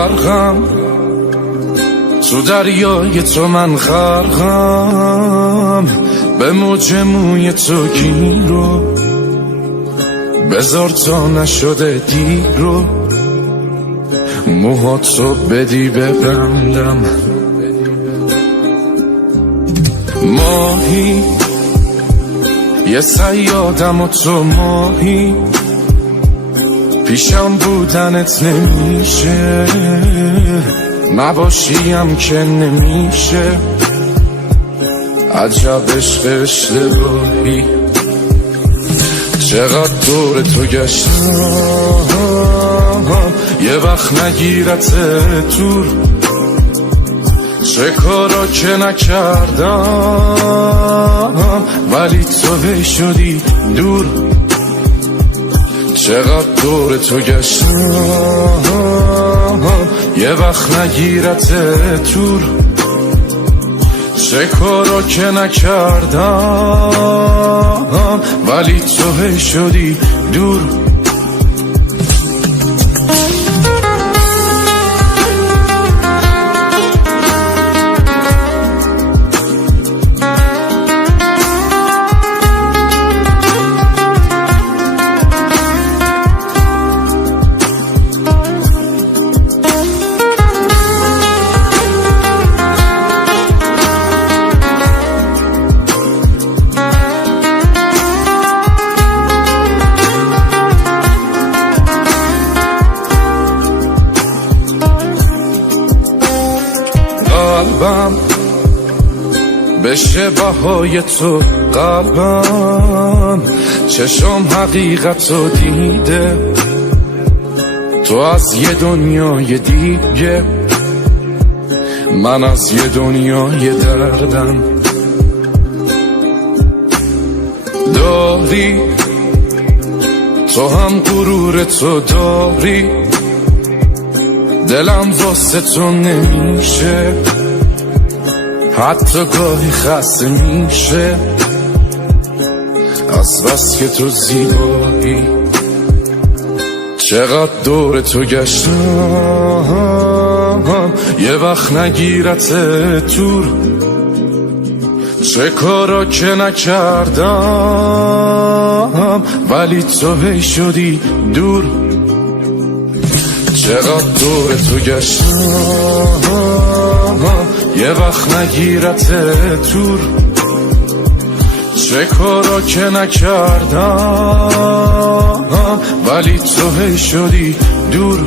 غرقم تو دریای تو، من غرقم به موج موی تو گیرو، بذار تا نشده دیرو، موهاتو بدی ببندم. ماهی یه صیادم و تو ماهی، پیشم بودنت نمیشه، نباشیم که نمیشه. عجب عشق اشتباهی، چقدر دور تو گشتم، یه وقت نگیرت تور، چه کارا که نکردم ولی تو هی شدی دور. چقدر دور تو گشتم، یه وقت نگیرت تور، چه کارا که نکردم ولی تو هی شدی دور. قلبم بشه بهای تو، قلبم چشم حقیقتو دیده، تو از یه دنیای دیگه، من از یه دنیای دردم. داری تو هم غرور تو داری، دلم واسه تو نمیشه، حتی گاهی خسته میشه از بس که تو زیبایی. چقدر دور تو گشتم، یه وقت نگیرت تور، چه کارا که نکردم ولی تو هی شدی دور. چقدر دور تو گشتم، یه وقت نگیرت تور، چه کارا که نکردم ولی تو هی شدی دور.